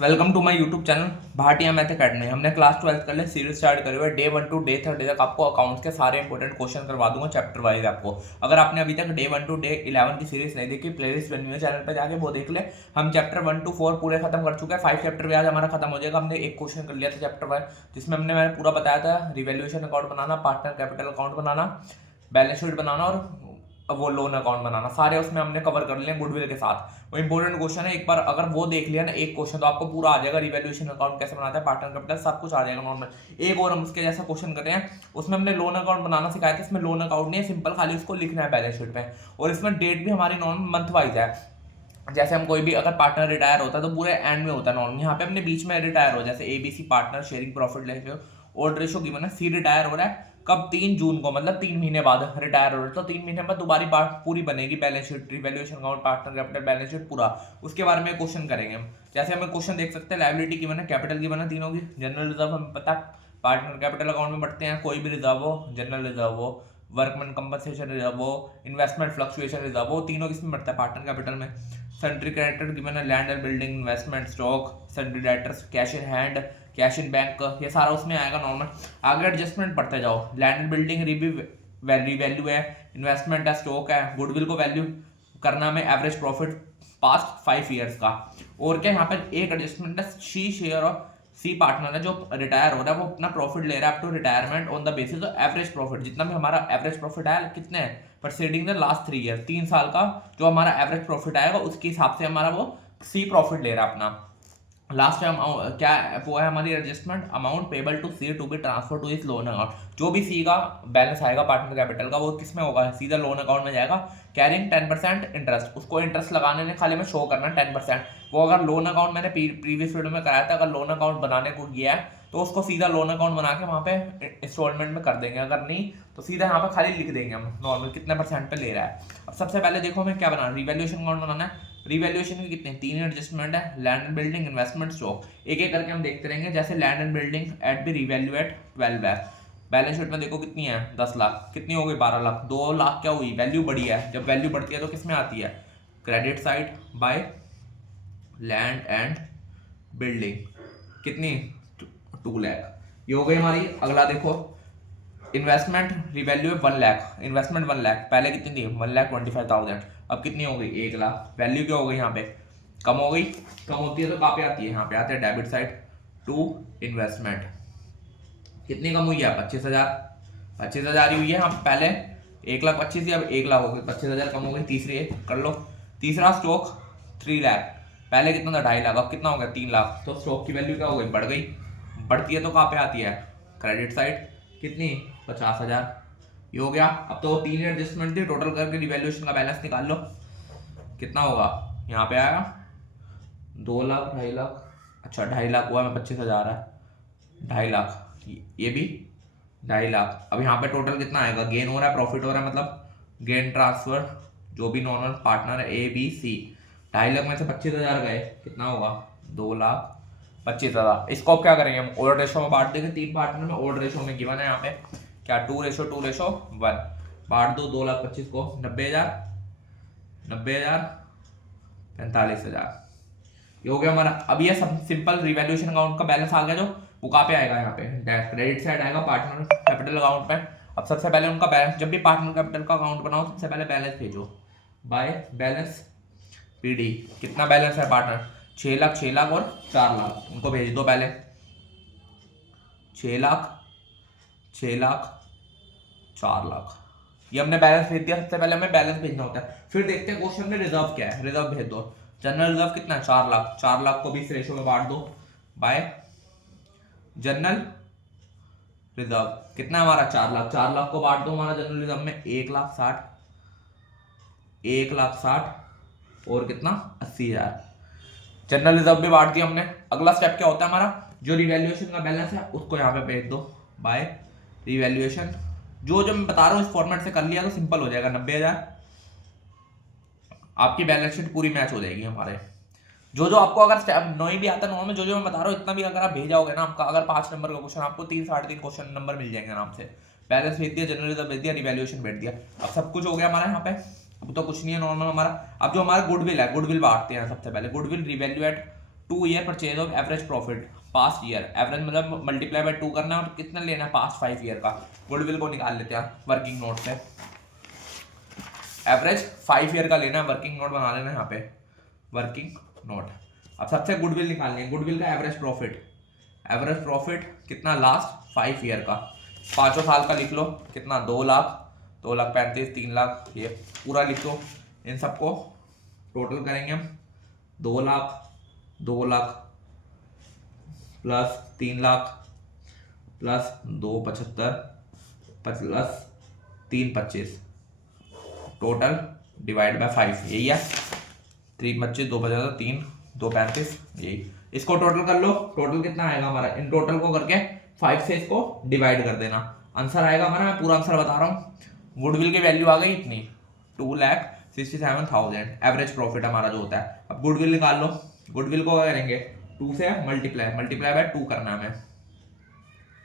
Welcome to my YouTube channel Bhatia math academy. हमने class 12 कर ले सीरीज स्टार्ट करी हुई है। डे 1 टू डे 30 तक आपको अकाउंट्स के सारे इंपॉर्टेंट क्वेश्चन करवा दूंगा चैप्टर वाइज आपको। अगर आपने अभी तक डे 1 टू डे 11 की सीरीज नहीं देखी, प्लेलिस्ट बनी हुई है चैनल पर, जाके वो देख ले। हम चैप्टर 1 टू 4 पूरे खत्म कर चुके हैं। 5 चैप्टर भी आज हमारा खत्म हो जाएगा। हमने एक क्वेश्चन कर लिया था चैप्टर 1 जिसमें मैंने पूरा बताया था रिवैल्यूएशन अकाउंट बनाना, पार्टनर कैपिटल अकाउंट बनाना, बैलेंस शीट बनाना और वो लोन अकाउंट बनाना, सारे उसमें हमने कवर कर लिए गुडविल के साथ। वो इंपॉर्टेंट क्वेश्चन है, एक बार अगर वो देख लिया ना एक क्वेश्चन तो आपको पूरा आ जाएगा। रिवैल्यूएशन अकाउंट कैसे बनाता है, पार्टनर कैपिटल, सब कुछ आ जाएगा नॉर्मल। एक और हम उसके जैसा क्वेश्चन कर रहे हैं, उसमें हमने लोन अकाउंट बनाना सिखाया था। इसमें लोन अकाउंट नहीं है, सिंपल खाली उसको लिखना है बैलेंस शीट पे। और इसमें डेट भी हमारी नॉर्मल मंथ वाइज है। जैसे हम कोई भी अगर पार्टनर रिटायर होता है तो पूरे एंड में होता है नॉर्मल। यहाँ पे हमने बीच में रिटायर हो, जैसे एबीसी पार्टनर शेयरिंग प्रॉफिट लेके ओल्ड रेशो गिवन है। सी रिटायर हो रहा है कब, 3 जून को, मतलब 3 महीने बाद रिटायर हो रहा है। तो 3 महीने बाद दोबारा बात पूरी बनेगी balance sheet, revaluation account, partner capital, balance sheet पूरा। उसके बारे में क्वेश्चन करेंगे हम। जैसे हमें क्वेश्चन देख सकते हैं, लायबिलिटी गिवन है, कैपिटल गिवन है, तीनों की। जनरल रिजर्व हमें पता है, पार्टनर कैपिटल अकाउंट में बढ़ते हैं कोई भी रिजर्व हो, जनरल रिजर्व हो, वर्कमैन कंपनसेशन रिजर्व हो, इन्वेस्टमेंट फ्लक्चुएशन रिजर्व हो, तीनों किसमें बढ़ता है, पार्टनर कैपिटल में। सन्ड्री क्रेडिटर गिवन है, land and building, investment, stock, sundry debtors, cash in hand, cash in bank, ये सारा उसमें आएगा नॉर्मल। आगे एडजस्टमेंट पढ़ते जाओ। लैंड एंड बिल्डिंग रिवैल्यू है, इन्वेस्टमेंट है, स्टॉक है, गुडविल को वैल्यू करना में एवरेज प्रॉफिट पास्ट 5 ईयर्स का। और क्या यहाँ पर एक एडजस्टमेंट है, सी शेयर और सी पार्टनर है जो रिटायर हो रहा है, वो अपना प्रॉफिट ले रहा है up to retirement on the basis of average profit. जितना भी हमारा एवरेज प्रॉफिट आया, कितने प्रीसीडिंग द लास्ट 3 ईयर, 3 साल का जो हमारा एवरेज प्रॉफिट आएगा उसके हिसाब से हमारा वो सी प्रॉफिट ले रहा है अपना। लास्ट टाइम क्या वो है हमारी adjustment, amount payable to C to be transfer to इस लोन अकाउंट। जो भी सी का बैलेंस आएगा पार्टनर कैपिटल का, वो किस में होगा, सीधा लोन अकाउंट में जाएगा। कैरिंग 10% इंटरेस्ट, उसको इंटरेस्ट लगाने में खाली में शो करना 10%। वो अगर लोन अकाउंट, मैंने प्रीवियस वीडियो में कराया था, अगर लोन अकाउंट बनाने को गया है तो उसको सीधा लोन अकाउंट बना के वहाँ पे इंस्टॉलमेंट में कर देंगे। अगर नहीं तो सीधा यहाँ पे खाली लिख देंगे हम नॉर्मल कितने परसेंट पे ले रहा है। अब सबसे पहले देखो हमें क्या बनाना, रिवैल्यूएशन अकाउंट बनाना है। रिवैल्यूएशन के कितने, 3 एडजस्टमेंट है, land and building, investment, stock. एक एक करके हम देखते रहेंगे। जैसे land and building at be revalue at 12 lakh, balance sheet में देखो कितनी है, 10 लाख, कितनी हो गई 12 लाख, 2 लाख क्या हुई, वैल्यू बढ़ी है। जब वैल्यू बढ़ती है तो किस में आती है, credit side by land and building, कितनी 2 लाख, ये हो गई हमारी। अगला देखो इन्वेस्टमेंट रिवैल्यू है 1 लाख, इन्वेस्टमेंट 1 लाख, पहले कितनी थी 1,25,000, अब कितनी हो गई 1 लाख। वैल्यू क्या हो गई यहाँ पे, कम हो गई। कम होती है तो कहाँ पे आती है, यहाँ पे आते हैं डेबिट साइड टू इन्वेस्टमेंट। कितनी कम हुई है, 25,000, 25,000 ही हुई है। हम पहले 1,25,000 अब 1 लाख हो गई, 25,000 कम हो गई। तीसरी एक कर लो, तीसरा स्टॉक 3 लाख, पहले कितना था 2.5 लाख, अब कितना हो गया 3 लाख। तो स्टॉक की वैल्यू क्या हो गई, बढ़ गई। बढ़ती है तो कहाँ पे आती है, क्रेडिट साइड, कितनी 50,000, ये हो गया। अब तो 3 एडजस्टमेंट थी, टोटल करके रिवैल्यूएशन का बैलेंस निकाल लो, कितना होगा, यहाँ पे आएगा 2 लाख, 2.5 लाख, अच्छा 2.5 लाख हुआ, में 25,000 है, 2.5 लाख, ये भी 2.5 लाख। अब यहाँ पे टोटल कितना आएगा, गेन हो रहा है, प्रॉफिट हो रहा है, मतलब गेन ट्रांसफर जो भी नॉर्मल पार्टनर है ए बी सी। 2.5 लाख में से 25,000 गए, कितना होगा 2,25,000। इसको अब क्या करेंगे हम, ओल्ड रेशो में बांट देंगे। 3 पार्टनर में ओल्ड रेशो में गिवन है यहाँ पे क्या, 2:2:1 बांट दो 2,25,000 को, 90,000, 90,000, 45,000, ये हो गया हमारा। अब ये सब सिंपल रिवैल्यूएशन अकाउंट का बैलेंस आ गया, जो वो कहाँ पे आएगा, यहाँ पे क्रेडिट साइड आएगा पार्टनर कैपिटल अकाउंट में। अब सबसे पहले उनका बैलेंस, जब भी पार्टनर कैपिटल का अकाउंट बनाओ सबसे पहले बैलेंस भेजो बाय बैलेंस पीडी। कितना बैलेंस है पार्टनर, 6 लाख, 6 लाख और 4 लाख, उनको भेज दो पहले। 6 लाख, 6 लाख, 4 लाख, ये हमने बैलेंस भेज दिया। सबसे पहले हमें बैलेंस भेजना होता है, फिर देखते हैं क्वेश्चन में रिजर्व क्या है, रिजर्व भेज दो। जनरल रिजर्व कितना है, 4 लाख, 4 लाख को भी इस रेशो में बांट दो बाय जनरल रिजर्व। कितना है हमारा 4 लाख, 4 लाख को बांट दो हमारा जनरल रिजर्व में 1,60,000, 1,60,000 और कितना 80,000। जनरल रिजर्व भी बांट दिया हमने। अगला स्टेप क्या होता है हमारा, जो रिवैल्यूएशन का बैलेंस है उसको यहाँ पे भेज दो बाय रिवैल्यूएशन। जो जो मैं बता रहा हूँ इस फॉर्मेट से कर लिया तो सिंपल हो जाएगा, 90,000, आपकी बैलेंस शीट पूरी मैच हो जाएगी हमारे। जो जो आपको अगर स्टेप नहीं भी आता नॉर्मल, जो जो मैं बता रहा हूँ इतना भी अगर आप भेजाओगे ना, आपका अगर 5 नंबर का क्वेश्चन, आपको 3 साढ़े 3 क्वेश्चन नंबर मिल जाएंगे आराम से। बैलेंस भेज दिया, जनरल रिजर्व भेज दिया, रिवैल्यूएशन भेज दिया, अब सब कुछ हो गया हमारा यहाँ पे। अब तो कुछ नहीं है नॉर्मल हमारा। अब जो हमारा गुडविल है, गुडविल बांटते हैं सबसे पहले। Goodwill revalue at 2 year purchase of average profit past year, average मतलब मल्टीप्लाई बाय 2 करना है और कितना लेना है पास्ट 5 ईयर का। गुडविल को निकाल लेते हैं वर्किंग नोट से, एवरेज 5 ईयर का लेना है, वर्किंग नोट बना लेना है यहाँ पे वर्किंग नोट। अब सबसे गुडविल निकालनी है, गुडविल का एवरेज प्रॉफिट कितना लास्ट 5 ईयर का, 5 साल का लिख लो कितना 2 लाख, 2 लाख 35, 3 लाख, ये पूरा लिख दो। इन सबको टोटल करेंगे हम 2 lakh plus 3 lakh plus 275 plus 325 total divide by 5, यही है 325, 275, 3, 235, यही। इसको टोटल कर लो, टोटल कितना आएगा हमारा, इन टोटल को करके 5 से इसको डिवाइड कर देना, आंसर आएगा हमारा, मैं पूरा आंसर बता रहा हूँ। गुडविल की वैल्यू आ गई इतनी 2,67,000 एवरेज प्रॉफिट हमारा जो होता है। अब गुडविल निकाल लो, गुडविल को क्या करेंगे 2 से मल्टीप्लाई बाय 2 करना है हमें,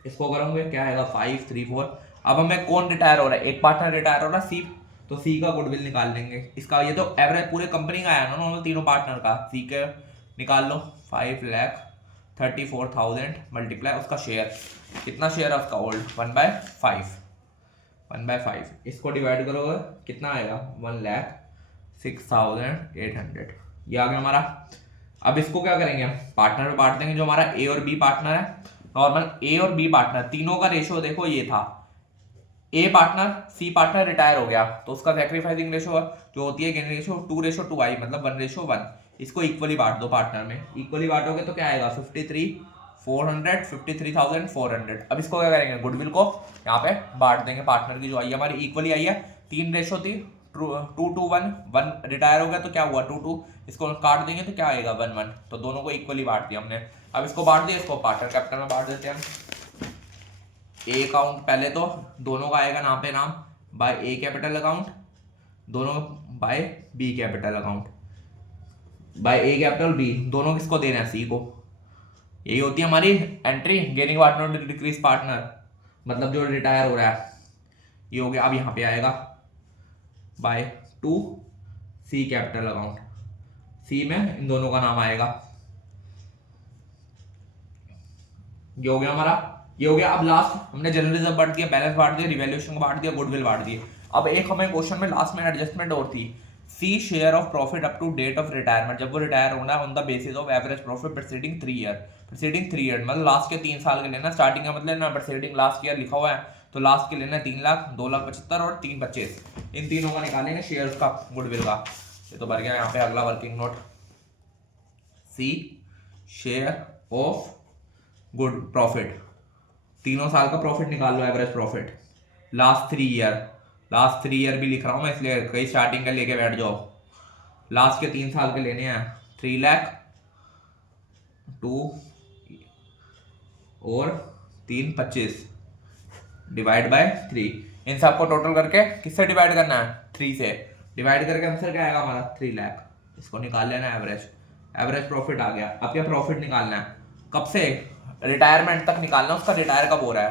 इसको करोगे क्या आएगा 5, 3, 4। अब हमें कौन रिटायर हो रहा है, एक पार्टनर रिटायर हो रहा है सी, तो सी का गुडविल निकाल लेंगे इसका, ये तो एवरेज पूरे कंपनी का आया ना नॉर्मल तीनों पार्टनर का, सी के निकाल लो 5,34,000 मल्टीप्लाई उसका शेयर, कितना शेयर है उसका ओल्ड 1/5, इसको डिवाइड करोगे कितना आएगा 1,06,800, ये आ गया हमारा। अब इसको क्या करेंगे हम पार्टनर में बांट देंगे, जो हमारा ए और बी पार्टनर है, नॉर्मल ए और बी पार्टनर तीनों का रेशियो देखो ये था, ए पार्टनर सी पार्टनर रिटायर हो गया तो उसका सैक्रिफाइसिंग रेशियो जो होती है गेन रेशियो 2:2i मतलब 1:1, इसको इक्वली बांट दो पार्टनर में, इक्वली बांटोगे तो क्या आएगा 53,400। अब इसको क्या करेंगे गुडविल को यहाँ पे बांट देंगे, पार्टनर की जो आई हमारी इक्वली आई है, 3 रेशियो थी 2:1, 1 रिटायर हो गया तो क्या हुआ 2:2, इसको काट देंगे तो क्या आएगा 1:1, तो दोनों को इक्वली बांट दिया हमने। अब इसको बांट दिया, इसको पार्टनर कैपिटल में बांट देते हैं। ए अकाउंट पहले तो दोनों का आएगा नाम पे नाम बाय ए कैपिटल अकाउंट, दोनों by B capital account, by A capital B, दोनों किसको देना है सी को, यही होती है हमारी entry gaining partner decrease partner, मतलब जो रिटायर हो रहा है ये हो गया। अब यहाँ पे आएगा बाय 2 सी कैपिटल अकाउंट, सी में इन दोनों का नाम आएगा, ये हो गया हमारा, ये हो गया। अब लास्ट हमने जनरल रिजर्व बांट दिया, बैलेंस बांट दिया, रिवैल्यूएशन को बांट दिया, गुडविल बांट दिए। अब एक हमें क्वेश्चन में लास्ट में एडजस्टमेंट और थी, C share of profit up to date of retirement, जब वो रिटायर होना है on the basis of average profit preceding 3 year, मतलब लास्ट के 3 साल के लेना, स्टार्टिंग का मतलब ना प्रीसीडिंग लास्ट ईयर लिखा हुआ है तो लास्ट के लेना 3 लाख, 2,75,000 और 325, इन तीनों का निकालेंगे शेयर्स का गुडविल का। ये तो भर गया यहाँ पे अगला working note, C share of good profit, तीनों साल का प्रॉफिट निकाल लो, एवरेज प्रॉफिट लास्ट 3 ईयर भी लिख रहा हूं मैं इसलिए कहीं स्टार्टिंग का लेके बैठ जाओ, लास्ट के 3 साल के लेने हैं 3 लाख 2 और 325 डिवाइड बाय 3, इन सबको टोटल करके किससे डिवाइड करना है 3 से डिवाइड करके आंसर क्या आएगा हमारा 3 लाख, इसको निकाल लेना एवरेज प्रॉफिट आ गया। अब क्या प्रॉफिट निकालना है कब से, रिटायरमेंट तक निकालना, उसका रिटायर कब हो रहा है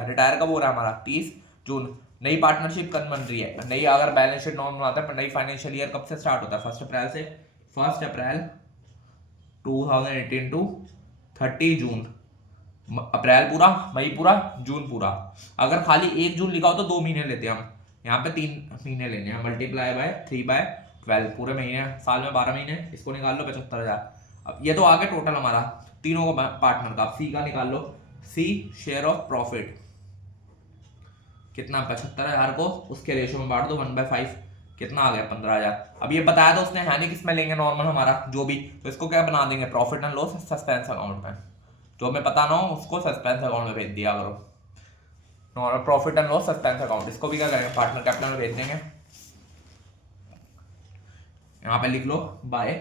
हमारा 30 जून, नई पार्टनरशिप कब बन रही है, नई अगर बैलेंस शीट नॉर्मल आता है, नई फाइनेंशियल ईयर कब से स्टार्ट होता है 1 अप्रैल से, 1 अप्रैल 2018 टू 30 जून, अप्रैल पूरा, मई पूरा, जून पूरा। अगर खाली 1 जून लिखा हो तो 2 महीने लेते हैं हम, यहाँ पे 3 महीने लेने हैं, मल्टीप्लाई बाय 3/12 पूरे महीने, साल में 12 महीने, इसको निकाल लो 75,000। अब ये तो आ गया टोटल हमारा तीनों को पार्टनर का, सी का निकाल लो, सी शेयर ऑफ प्रॉफिट कितना 75,000 को उसके रेशियो में बांट दो 1/5, कितना आ गया 15,000। अब ये बताया था उसने है नहीं किसमें लेंगे नॉर्मल हमारा जो भी, तो इसको क्या बना देंगे profit and loss suspense account में, जो हमें पता ना हो उसको सस्पेंस अकाउंट में भेज दिया करो, normal profit and loss suspense account, इसको भी क्या करेंगे पार्टनर कैपिटल में भेज देंगे। यहाँ पे लिख लो by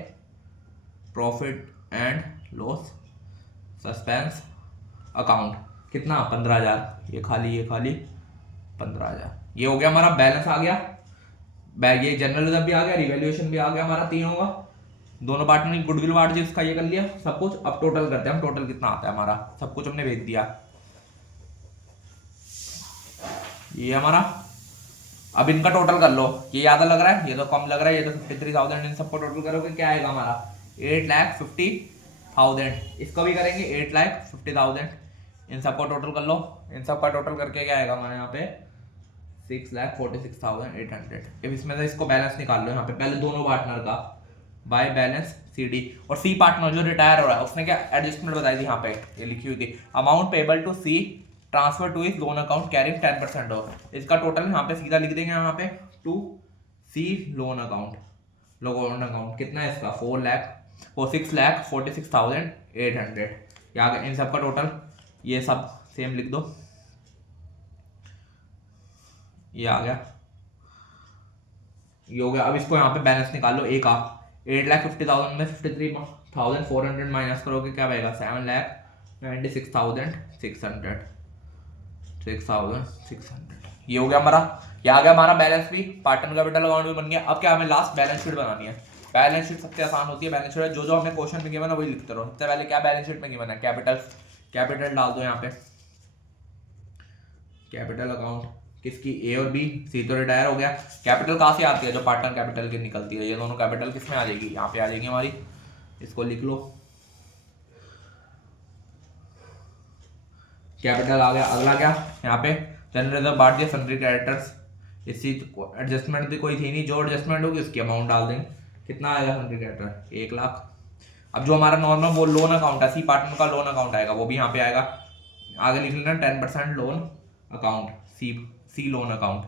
profit and loss suspense account, कितना 15,000, ये खाली 15,000, ये हो गया हमारा बैलेंस आ गया, ये जनरल रिजर्व भी आ गया, रिवैल्यूएशन भी आ गया हमारा तीनों का, दोनों पार्टनर की गुडविल बांट दी, उसका ये कर लिया सब कुछ। अब टोटल करते हैं हम, टोटल कितना आता है हमारा, सब कुछ हमने भेज दिया, ये हमारा। अब इनका टोटल कर लो, ये ज्यादा लग रहा है, ये तो कम लग रहा है, ये तो 53,000, इन सबको टोटल करोगे क्या आएगा हमारा 8,50,000 थाउजेंड। इसको भी करेंगे 8,50,000। इन सबको टोटल कर लो, इन सबका टोटल करके क्या आएगा हमारे यहाँ पे 6,46,800। अब इसमें से इसको बैलेंस निकाल लो यहाँ पे, पहले दोनों पार्टनर का बाय बैलेंस CD, और सी पार्टनर जो रिटायर हो रहा है उसने क्या एडजस्टमेंट बताई थी यहाँ पे, ये लिखी हुई थी, amount payable to C transfer to इस लोन अकाउंट कैरिंग 10% ऑफ। इसका टोटल यहाँ पे सीधा लिख देंगे यहाँ पे to C loan account, loan account कितना है इसका 6,46,800। यहाँ इन सबका टोटल ये सब सेम लिख दो, ये आ गया, ये हो गया। अब इसको यहाँ पे बैलेंस निकाल लो, एक 8,50,000 में 53,400 माइनस करोगे क्या बनेगा 7,96,600। ये हो गया हमारा, ये आ गया हमारा बैलेंस भी, पार्टनर कैपिटल अकाउंट भी बन गया। अब क्या हमें लास्ट बैलेंस शीट बनानी है। बैलेंस शीट सबसे आसान होती है, बैलेंस शीट जो जो हमें क्वेश्चन में गिवन है वही लिखते रहो। सबसे पहले क्या बैलेंस शीट में गिवन है, कैपिटल डाल दो यहाँ पे, कैपिटल अकाउंट किसकी A और B, C तो रिटायर हो गया। कैपिटल कहाँ से आती है, जो पार्टनर कैपिटल की निकलती है, ये दोनों कैपिटल किस में आ जाएगी, यहाँ पे आ जाएगी हमारी, इसको लिख लो कैपिटल आ गया। अगला क्या यहाँ पे जनरल रिजर्व बांट दिया सन्ड्री क्रेडिटर्स, इसी एडजस्टमेंट भी कोई थी नहीं, जो एडजस्टमेंट होगी उसकी अमाउंट डाल देंगे, कितना आएगा सन्ड्री क्रेडिटर 1 लाख। अब जो हमारा नॉर्मल वो लोन अकाउंट है, सी पार्टनर का लोन अकाउंट आएगा, वो भी यहाँ पे आएगा, आगे लिख लेना 10% लोन अकाउंट, सी लोन अकाउंट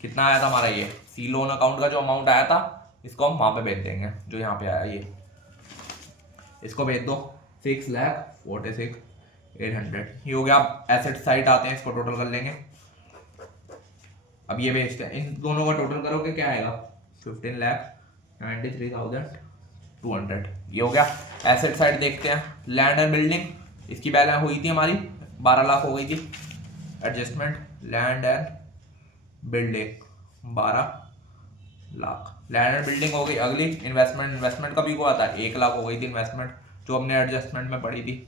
कितना आया था हमारा, ये सी लोन अकाउंट का जो अमाउंट आया था इसको हम वहाँ पे भेज देंगे, जो यहाँ पे आया ये इसको भेज दो 6,46,800। ये हो गया। आप एसेट साइड आते हैं, इसको टोटल कर लेंगे। अब ये भेजते हैं, इन दोनों का टोटल करोगे क्या आएगा 15,93,200। ये हो गया। एसेट साइड देखते हैं, लैंड एंड बिल्डिंग, इसकी बैलेंस हुई थी हमारी 12 लाख हो गई थी, adjustment land and building 12 lakh, land and building हो गई। अगली इन्वेस्टमेंट का भी हुआ था 1 लाख हो गई थी इन्वेस्टमेंट, जो हमने एडजस्टमेंट में पढ़ी थी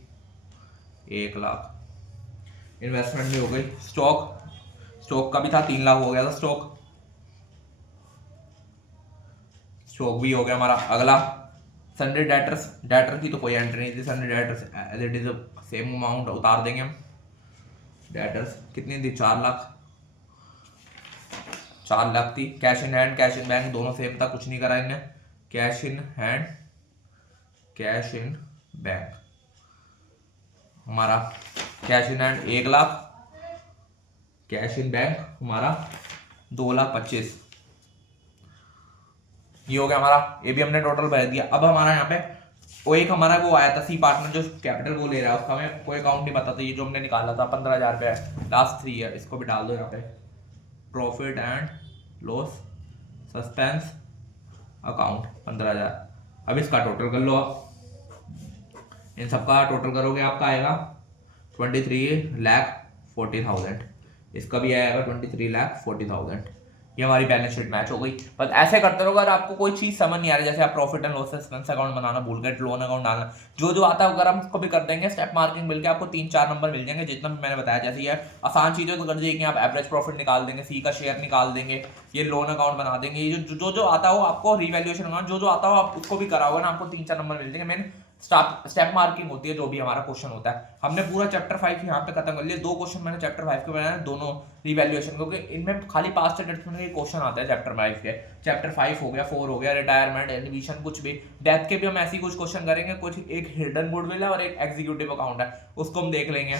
1 लाख, इन्वेस्टमेंट भी हो गई। स्टॉक का भी था 3 लाख हो गया था स्टॉक भी हो गया हमारा। अगला सन्ड्री डेटर की तो कोई एंट्री नहीं थी, sundry debtors as it is same amount उतार देंगे हम। डेटर्स कितनी थी 4 लाख थी। Cash in hand cash in bank दोनों सेम था, कुछ नहीं करा इन्हें। Cash in hand cash in bank हमारा, cash in hand 1 lakh, cash in bank हमारा 2,25,000। ये हो गया हमारा, ये भी हमने टोटल भर दिया। अब हमारा यहाँ पे वो एक हमारा वो आया था सी पार्टनर जो कैपिटल वो ले रहा है, उसका हमें कोई अकाउंट नहीं पता था, ये जो हमने निकाला था 15,000 रुपये लास्ट 3 ईयर, इसको भी डाल दो यहाँ पे, profit and loss suspense account 15,000। अब इसका टोटल कर लो, आप इन सबका टोटल करोगे आपका आएगा 23,40,000, इसका भी आएगा 23,40,000। ये हमारी बैलेंस शीट मैच हो गई। बस ऐसे करते रहो। अगर आपको कोई चीज़ समझ नहीं आ रही, जैसे आप profit and loss expense account बनाना भूल गए, लोन अकाउंट डालना, जो आता है अगर हम उसको भी कर देंगे, स्टेप मार्किंग मिल के आपको 3-4 नंबर मिल जाएंगे, जितना भी मैंने बताया। जैसे ये आसान चीज़ें तो कर जाएगी, आप एवरेज प्रॉफिट निकाल देंगे, सी का शेयर निकाल देंगे, ये लोन अकाउंट बना देंगे, ये जो आता हो आपको रिवैल्यूएशन अकाउंट जो आता हो आप उसको भी कराओगे ना, आपको 3-4 नंबर मिल जाएंगे। मेन स्टेप मार्किंग होती है जो भी हमारा क्वेश्चन होता है। हमने पूरा चैप्टर 5 यहाँ पे खत्म कर लिया। 2 क्वेश्चन मैंने चैप्टर 5 के बनाए, दोनों रिवैल्यूएशन, क्योंकि इनमें खाली पास्ट एडजस्टमेंट के क्वेश्चन आते हैं चैप्टर 5 के। चैप्टर 5 हो गया, 4 हो गया, रिटायरमेंट, एलिवेशन, कुछ भी डेथ के भी हम ऐसी कुछ क्वेश्चन करेंगे। कुछ एक हिडन गुडविल है और एक एग्जीक्यूटिव अकाउंट है, उसको हम देख लेंगे।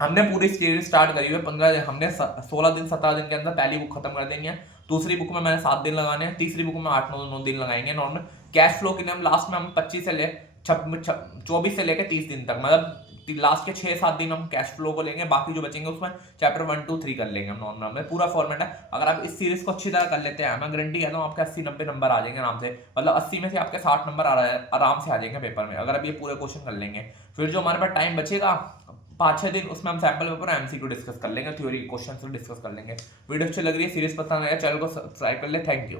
हमने पूरी सीरीज स्टार्ट करी हुई है 15 दिन, हमने 16 दिन 17 दिन के अंदर पहली बुक खत्म कर देंगे। दूसरी बुक में मैंने 7 दिन लगाने हैं, तीसरी बुक में 8-9 दिन लगाएंगे नॉर्मल। कैश फ्लो के लिए हम लास्ट में हम 24 से लेकर 30 दिन तक, मतलब लास्ट के 6-7 दिन हम कैश फ्लो को लेंगे, बाकी जो बचेंगे उसमें चैप्टर 1, 2, 3 कर लेंगे हम नॉर्मल में। पूरा फॉर्मेट है। अगर आप इस सीरीज को अच्छी तरह कर लेते हैं, मैं गारंटी कहता हूँ आपके 80-90 नंबर आ जाएंगे आराम से, मतलब 80 में से आपके 60 नंबर आराम से आ जाएंगे पेपर में, अगर आप ये पूरे क्वेश्चन कर लेंगे। फिर जो हमारे पास टाइम बचेगा 5-6 दिन, उसमें हम सैम्पल पेपर MCQ डिस्कस कर लेंगे, थ्योरी क्वेश्चन डिस्कस कर लेंगे। वीडियो अच्छी लग रही है, सीरीज पसंद आया, चैनल को सब्सक्राइब कर ले। Thank you.